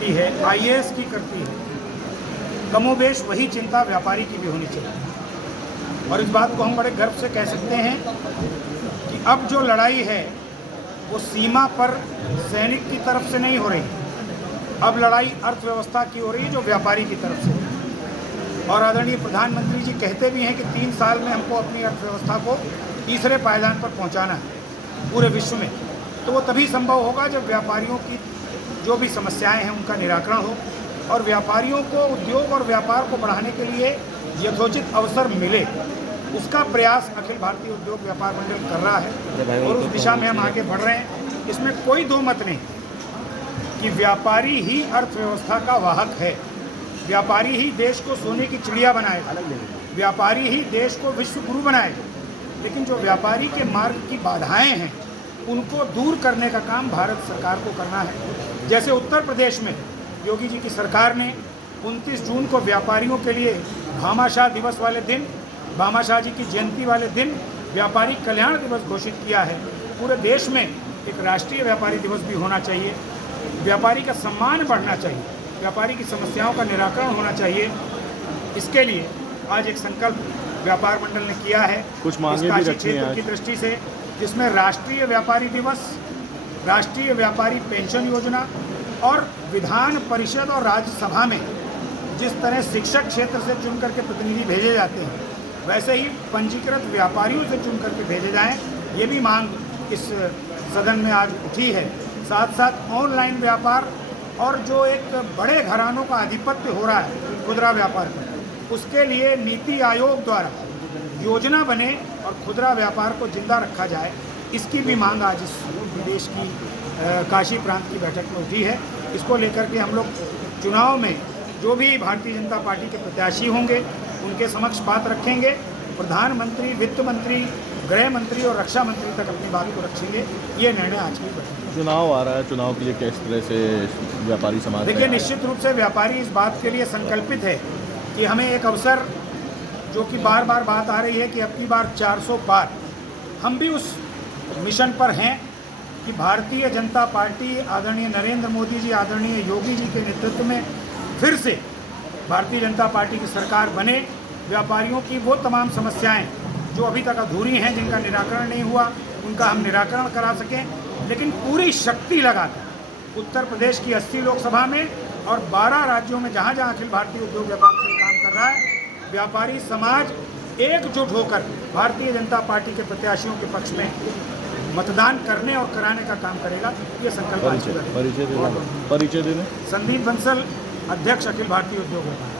करती है, आईएएस की करती है, कमोबेश वही चिंता व्यापारी की भी होनी चाहिए। और इस बात को हम बड़े गर्व से कह सकते हैं कि अब जो लड़ाई है वो सीमा पर सैनिक की तरफ से नहीं हो रही, अब लड़ाई अर्थव्यवस्था की हो रही है, जो व्यापारी की तरफ से। और आदरणीय प्रधानमंत्री जी कहते भी हैं कि 3 साल में हमको अपनी अर्थव्यवस्था को तीसरे पायदान पर पहुंचाना है पूरे विश्व में। तो वो तभी संभव होगा जब व्यापारियों की जो भी समस्याएं हैं उनका निराकरण हो और व्यापारियों को उद्योग और व्यापार को बढ़ाने के लिए यथोचित अवसर मिले। उसका प्रयास अखिल भारतीय उद्योग व्यापार मंडल कर रहा है और उस दिशा में हम आगे बढ़ रहे हैं। इसमें कोई दो मत नहीं कि व्यापारी ही अर्थव्यवस्था का वाहक है, व्यापारी ही देश को सोने की चिड़िया बनाएगा, व्यापारी ही देश को विश्व गुरु बनाएगा। लेकिन जो व्यापारी के मार्ग की बाधाएं हैं उनको दूर करने का काम भारत सरकार को करना है। जैसे उत्तर प्रदेश में योगी जी की सरकार ने 29 जून को व्यापारियों के लिए भामाशाह दिवस वाले दिन, भामाशाह जी की जयंती वाले दिन व्यापारी कल्याण दिवस घोषित किया है। पूरे देश में एक राष्ट्रीय व्यापारी दिवस भी होना चाहिए। व्यापारी का सम्मान बढ़ना चाहिए, व्यापारी की समस्याओं का निराकरण होना चाहिए। इसके लिए आज एक संकल्प व्यापार मंडल ने किया है कुछ मांगे भी रखी हैं की दृष्टि से, जिसमें राष्ट्रीय व्यापारी दिवस, राष्ट्रीय व्यापारी पेंशन योजना और विधान परिषद और राज्यसभा में जिस तरह शिक्षक क्षेत्र से चुन करके प्रतिनिधि भेजे जाते हैं वैसे ही पंजीकृत व्यापारियों से चुन करके भेजे जाएं, ये भी मांग इस सदन में आज उठी है। साथ साथ ऑनलाइन व्यापार और जो एक बड़े घरानों का आधिपत्य हो रहा है खुदरा व्यापार पर, उसके लिए नीति आयोग द्वारा योजना बने और खुदरा व्यापार को जिंदा रखा जाए, इसकी भी मांग आज इस प्रदेश की काशी प्रांत की बैठक में उठी है। इसको लेकर के हम लोग चुनाव में जो भी भारतीय जनता पार्टी के प्रत्याशी होंगे उनके समक्ष बात रखेंगे। प्रधानमंत्री, वित्त मंत्री, गृह मंत्री और रक्षा मंत्री तक अपनी बात को रखेंगे। ये निर्णय आज की बैठक। चुनाव आ रहा है, चुनाव के लिए किस तरह से व्यापारी समाज, देखिए, निश्चित रूप से व्यापारी इस बात के लिए संकल्पित है कि हमें एक अवसर, जो कि बार बार बात आ रही है कि अब की बार 400 पार, हम भी उस मिशन पर हैं कि भारतीय जनता पार्टी आदरणीय नरेंद्र मोदी जी, आदरणीय योगी जी के नेतृत्व में फिर से भारतीय जनता पार्टी की सरकार बने। व्यापारियों की वो तमाम समस्याएं जो अभी तक अधूरी हैं, जिनका निराकरण नहीं हुआ, उनका हम निराकरण करा सकें। लेकिन पूरी शक्ति लगाकर उत्तर प्रदेश की 80 लोकसभा में और 12 राज्यों में जहाँ जहाँ अखिल भारतीय उद्योग व्यापार मंडल काम कर रहा है, व्यापारी समाज एकजुट होकर भारतीय जनता पार्टी के प्रत्याशियों के पक्ष में मतदान करने और कराने का काम करेगा। ये संकल्प। परिचय देने। संदीप बंसल, अध्यक्ष अखिल भारतीय उद्योग व्यापार।